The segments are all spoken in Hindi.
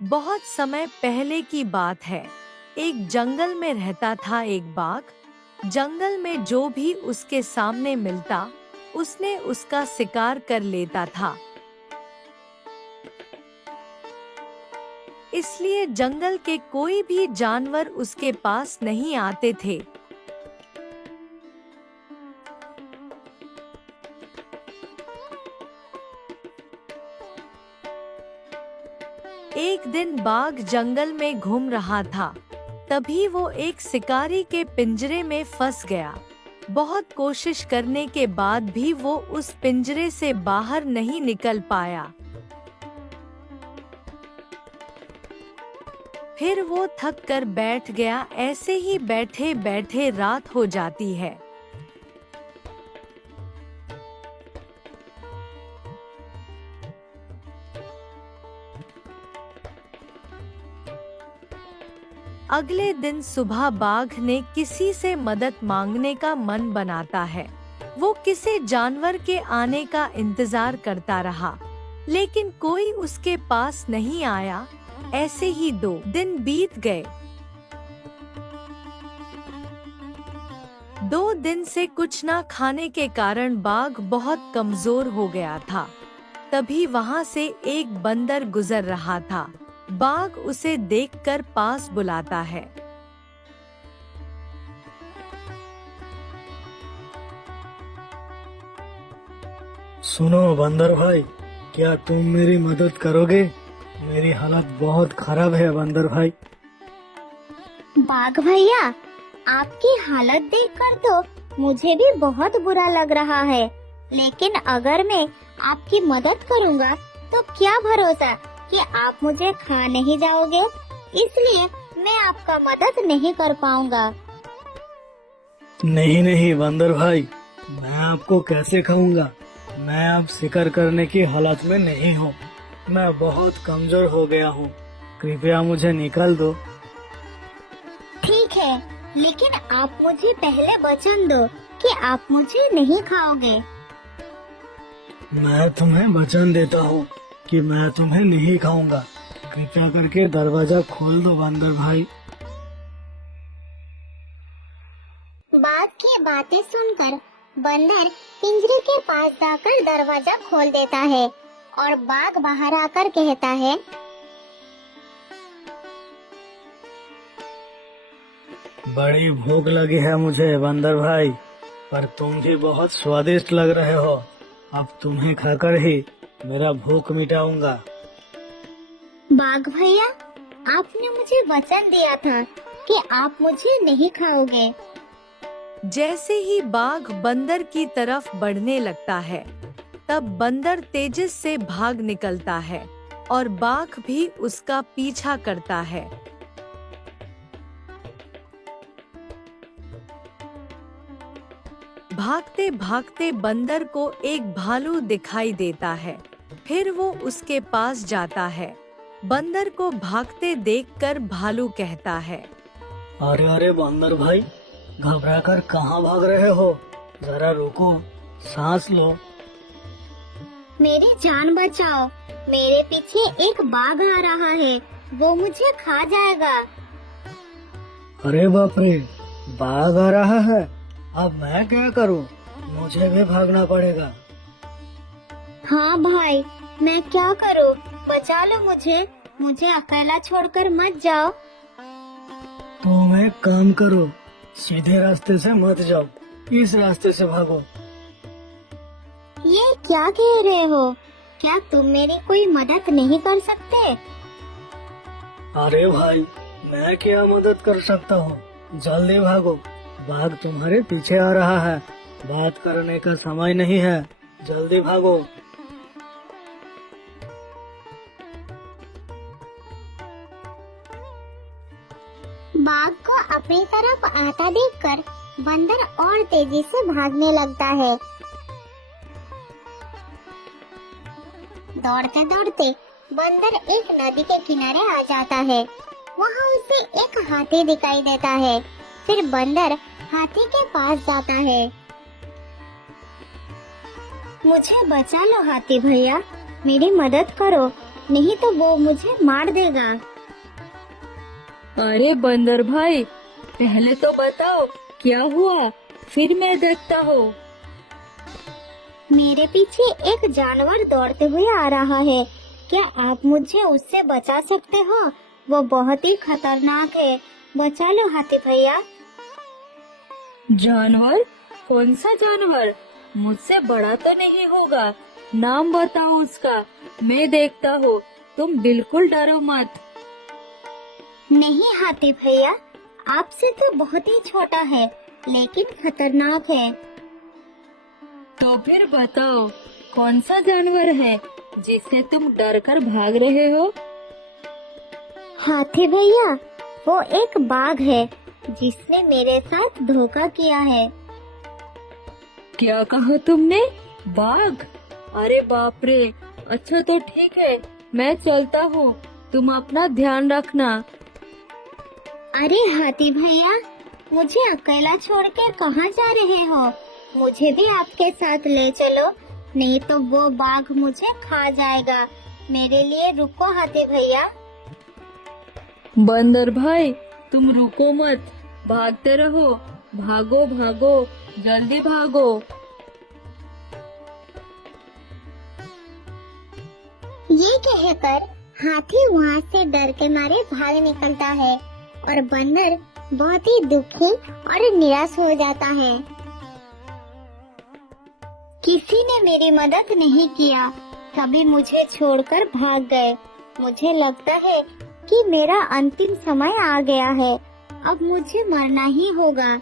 बहुत समय पहले की बात है। एक जंगल में रहता था एक बाघ। जंगल में जो भी उसके सामने मिलता, उसने उसका शिकार कर लेता था। इसलिए जंगल के कोई भी जानवर उसके पास नहीं आते थे। एक दिन बाघ जंगल में घूम रहा था। तभी वो एक शिकारी के पिंजरे में फंस गया। बहुत कोशिश करने के बाद भी वो उस पिंजरे से बाहर नहीं निकल पाया। फिर वो थक कर बैठ गया। ऐसे ही बैठे बैठे रात हो जाती है। अगले दिन सुबह बाघ ने किसी से मदद मांगने का मन बनाता है। वो किसी जानवर के आने का इंतजार करता रहा, लेकिन कोई उसके पास नहीं आया। ऐसे ही 2 दिन बीत गए। 2 दिन से कुछ ना खाने के कारण बाघ बहुत कमजोर हो गया था। तभी वहां से एक बंदर गुजर रहा था। बाघ उसे देखकर पास बुलाता है। सुनो बंदर भाई, क्या तुम मेरी मदद करोगे? मेरी हालत बहुत खराब है बंदर भाई। बाघ भैया, आपकी हालत देखकर तो मुझे भी बहुत बुरा लग रहा है, लेकिन अगर मैं आपकी मदद करूंगा तो क्या भरोसा कि आप मुझे खा नहीं जाओगे, इसलिए मैं आपका मदद नहीं कर पाऊंगा। नहीं नहीं बंदर भाई, मैं आपको कैसे खाऊंगा? मैं अब शिकार करने की हालत में नहीं हूँ। मैं बहुत कमजोर हो गया हूँ। कृपया मुझे निकाल दो। ठीक है, लेकिन आप मुझे पहले वचन दो कि आप मुझे नहीं खाओगे। मैं तुम्हें वचन देता हूँ कि मैं तुम्हें नहीं खाऊंगा। कृपया करके दरवाजा खोल दो बंदर भाई। बाघ की बातें सुनकर बंदर पिंजरे के पास जाकर दरवाजा खोल देता है और बाघ बाहर आकर कहता है, बड़ी भूख लगी है मुझे बंदर भाई, पर तुम भी बहुत स्वादिष्ट लग रहे हो। अब तुम्हें खाकर ही मेरा भूख मिटाऊंगा। बाघ भैया, आपने मुझे वचन दिया था कि आप मुझे नहीं खाओगे। जैसे ही बाघ बंदर की तरफ बढ़ने लगता है, तब बंदर तेजी से भाग निकलता है और बाघ भी उसका पीछा करता है। भागते भागते बंदर को एक भालू दिखाई देता है। फिर वो उसके पास जाता है। बंदर को भागते देखकर भालू कहता है, अरे अरे बंदर भाई, घबरा कर कहाँ भाग रहे हो? जरा रुको, सांस लो। मेरी जान बचाओ, मेरे पीछे एक बाघ आ रहा है, वो मुझे खा जाएगा। अरे बाप रे, बाघ आ रहा है। अब मैं क्या करूं? मुझे भी भागना पड़ेगा। हाँ भाई, मैं क्या करूँ? बचा लो मुझे, मुझे अकेला छोड़कर मत जाओ। तुम एक काम करो, सीधे रास्ते से मत जाओ, इस रास्ते से भागो। ये क्या कह रहे हो? क्या तुम मेरी कोई मदद नहीं कर सकते? अरे भाई, मैं क्या मदद कर सकता हूँ? जल्दी भागो, बाघ तुम्हारे पीछे आ रहा है। बात करने का समय नहीं है, जल्दी भागो। बाघ को अपनी तरफ आता देखकर बंदर और तेजी से भागने लगता है। दौड़ते दौड़ते बंदर एक नदी के किनारे आ जाता है। वहाँ उसे एक हाथी दिखाई देता है। फिर बंदर हाथी के पास जाता है। मुझे बचा लो हाथी भैया, मेरी मदद करो। नहीं तो वो मुझे मार देगा। अरे बंदर भाई, पहले तो बताओ क्या हुआ, फिर मैं देखता हूँ। मेरे पीछे एक जानवर दौड़ते हुए आ रहा है, क्या आप मुझे उससे बचा सकते हो? वो बहुत ही खतरनाक है, बचा लो हाथी भैया। जानवर? कौन सा जानवर? मुझसे बड़ा तो नहीं होगा, नाम बताओ उसका, मैं देखता हूँ, तुम बिल्कुल डरो मत। नहीं हाथी भैया, आपसे तो बहुत ही छोटा है, लेकिन खतरनाक है। तो फिर बताओ कौन सा जानवर है जिससे तुम डर कर भाग रहे हो? हाथी भैया, वो एक बाघ है जिसने मेरे साथ धोखा किया है। क्या कहा तुमने? बाघ? अरे बाप रे, अच्छा तो ठीक है, मैं चलता हूँ, तुम अपना ध्यान रखना। अरे हाथी भैया, मुझे अकेला छोड़ के कहाँ जा रहे हो? मुझे भी आपके साथ ले चलो, नहीं तो वो बाघ मुझे खा जाएगा। मेरे लिए रुको हाथी भैया। बंदर भाई, तुम रुको मत, भागते रहो, भागो भागो, जल्दी भागो। ये कहकर हाथी वहाँ से डर के मारे भाग निकलता है और बंदर बहुत ही दुखी और निराश हो जाता है। किसी ने मेरी मदद नहीं किया, सभी मुझे छोड़कर भाग गए। मुझे लगता है कि मेरा अंतिम समय आ गया है, अब मुझे मरना ही होगा।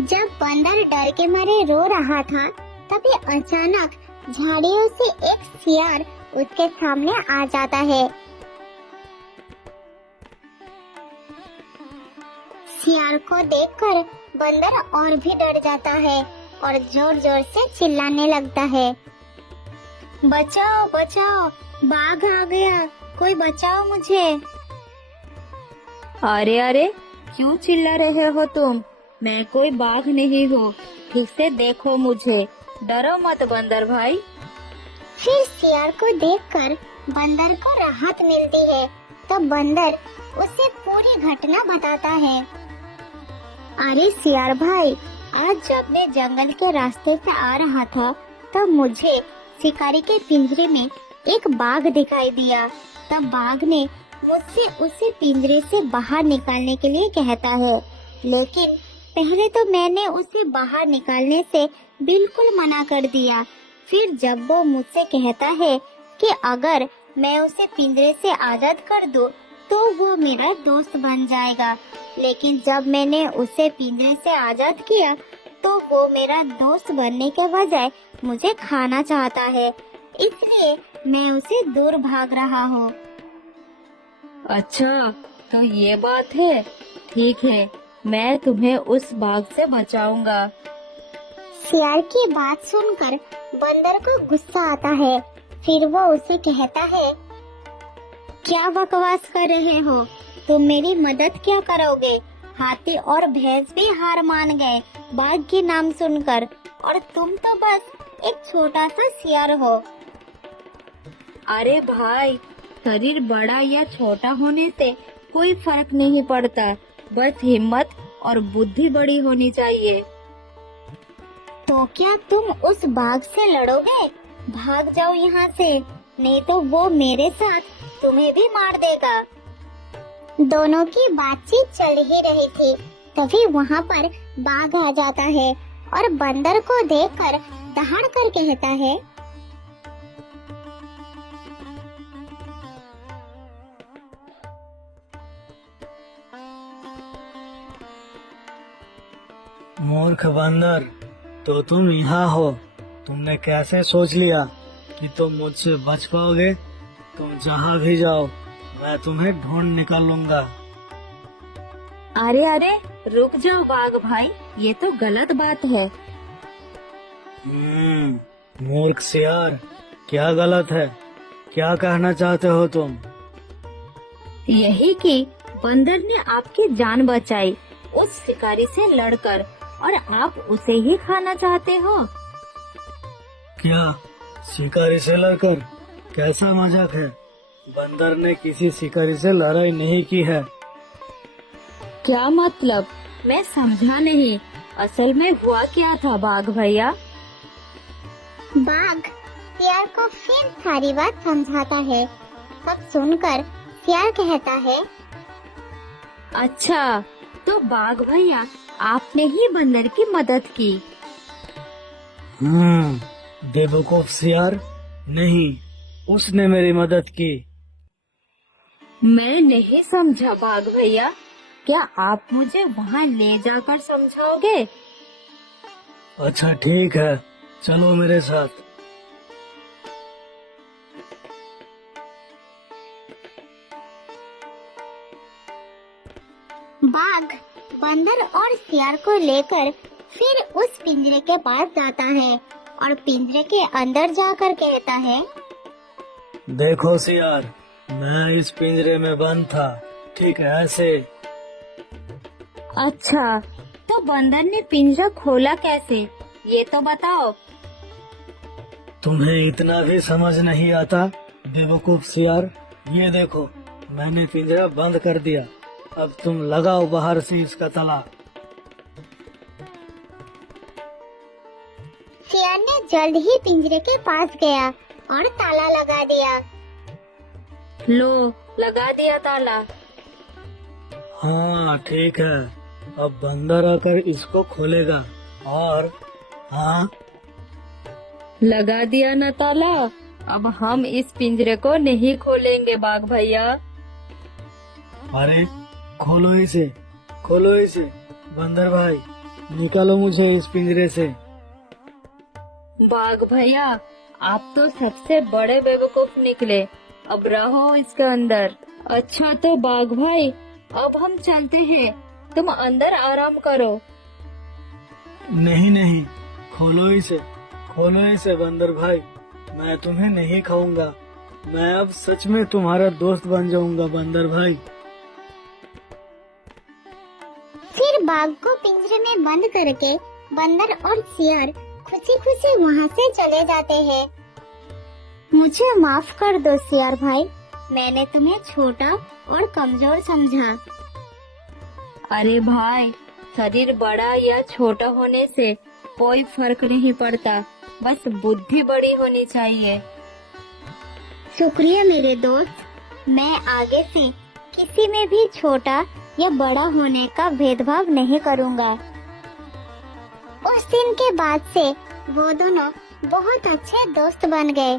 जब बंदर डर के मारे रो रहा था, तभी अचानक झाड़ियों से एक सियार उसके सामने आ जाता है। सियार को देखकर बंदर और भी डर जाता है और जोर जोर से चिल्लाने लगता है, बचाओ बचाओ, बाघ आ गया, कोई बचाओ मुझे। अरे अरे, क्यों चिल्ला रहे हो तुम? मैं कोई बाघ नहीं हूँ, ठीक से देखो मुझे, डरो मत बंदर भाई। फिर सियार को देखकर बंदर को राहत मिलती है, तो बंदर उसे पूरी घटना बताता है। अरे सियार भाई, आज जब मैं जंगल के रास्ते से आ रहा था, तब मुझे शिकारी के पिंजरे में एक बाघ दिखाई दिया। तब बाघ ने मुझसे उसे पिंजरे से बाहर निकालने के लिए कहता है, लेकिन पहले तो मैंने उसे बाहर निकालने से बिल्कुल मना कर दिया। फिर जब वो मुझसे कहता है कि अगर मैं उसे पिंजरे से आजाद कर दूं, तो वो मेरा दोस्त बन जाएगा, लेकिन जब मैंने उसे पिंजरे से आजाद किया, तो वो मेरा दोस्त बनने के बजाय मुझे खाना चाहता है, इसलिए मैं उसे दूर भाग रहा हूँ। अच्छा, तो ये बात है, ठीक है, मैं तुम्हें उस बाघ से बचाऊंगा। सियार की बात सुनकर बंदर को गुस्सा आता है। फिर वो उसे कहता है, क्या बकवास कर रहे हो? तुम मेरी मदद क्या करोगे? हाथी और भैंस भी हार मान गए बाघ के नाम सुनकर, और तुम तो बस एक छोटा सा सियार हो। अरे भाई, शरीर बड़ा या छोटा होने से कोई फर्क नहीं पड़ता, बस हिम्मत और बुद्धि बड़ी होनी चाहिए। तो क्या तुम उस बाघ से लड़ोगे? भाग जाओ यहाँ से, नहीं तो वो मेरे साथ तुम्हें भी मार देगा। दोनों की बातचीत चल ही रही थी, तभी वहाँ पर बाघ आ जाता है और बंदर को देखकर दहाड़ कर कहता है, मूर्ख बंदर, तो तुम यहाँ हो। तुमने कैसे सोच लिया कि तुम मुझसे बच पाओगे? तुम जहाँ भी जाओ, मैं तुम्हें ढूंढ निकाल लूंगा। अरे अरे, रुक जाओ बाघ भाई, ये तो गलत बात है। मूर्ख सियार, क्या गलत है? क्या कहना चाहते हो तुम? यही कि बंदर ने आपकी जान बचाई उस शिकारी से लड़कर, और आप उसे ही खाना चाहते हो। क्या शिकारी से लड़कर? कैसा मजाक है? बंदर ने किसी शिकारी से लड़ाई नहीं की है। क्या मतलब? मैं समझा नहीं। असल में हुआ क्या था बाघ भैया? बाघ सियार को फिर सारी बात समझाता है। सब सुनकर सियार कहता है, अच्छा, तो बाघ भैया आपने ही बंदर की मदद की। बेवकूफ सियार, नहीं, उसने मेरी मदद की। मैं नहीं समझा बाघ भैया, क्या आप मुझे वहाँ ले जाकर समझाओगे? अच्छा ठीक है, चलो मेरे साथ। बाघ बंदर और सियार को लेकर फिर उस पिंजरे के पास जाता है और पिंजरे के अंदर जाकर कहता है, देखो सियार, मैं इस पिंजरे में बंद था, ठीक है ऐसे। अच्छा, तो बंदर ने पिंजरा खोला कैसे, ये तो बताओ। तुम्हें इतना भी समझ नहीं आता बेवकूफ सियार? ये देखो, मैंने पिंजरा बंद कर दिया। अब तुम लगाओ बाहर से इसका ताला। सियार ने जल्द ही पिंजरे के पास गया और ताला लगा दिया। लो, लगा दिया ताला। हाँ ठीक है, अब बंदर आकर इसको खोलेगा और हाँ, लगा दिया ना ताला। अब हम इस पिंजरे को नहीं खोलेंगे बाघ भैया। अरे खोलो इसे, खोलो इसे, बंदर भाई, निकालो मुझे इस पिंजरे से। बाघ भैया, आप तो सबसे बड़े बेवकूफ निकले। अब रहो इसके अंदर। अच्छा तो बाघ भाई, अब हम चलते हैं, तुम अंदर आराम करो। नहीं नहीं, खोलो इसे, खोलो इसे बंदर भाई, मैं तुम्हें नहीं खाऊंगा। मैं अब सच में तुम्हारा दोस्त बन जाऊंगा बंदर भाई। फिर बाघ को पिंजरे में बंद करके बंदर और सियार खुशी खुशी वहाँ से चले जाते हैं। मुझे माफ कर दो सियार भाई, मैंने तुम्हें छोटा और कमजोर समझा। अरे भाई, शरीर बड़ा या छोटा होने से कोई फर्क नहीं पड़ता, बस बुद्धि बड़ी होनी चाहिए। शुक्रिया मेरे दोस्त, मैं आगे से किसी में भी छोटा या बड़ा होने का भेदभाव नहीं करूँगा। उस दिन के बाद से वो दोनों बहुत अच्छे दोस्त बन गए।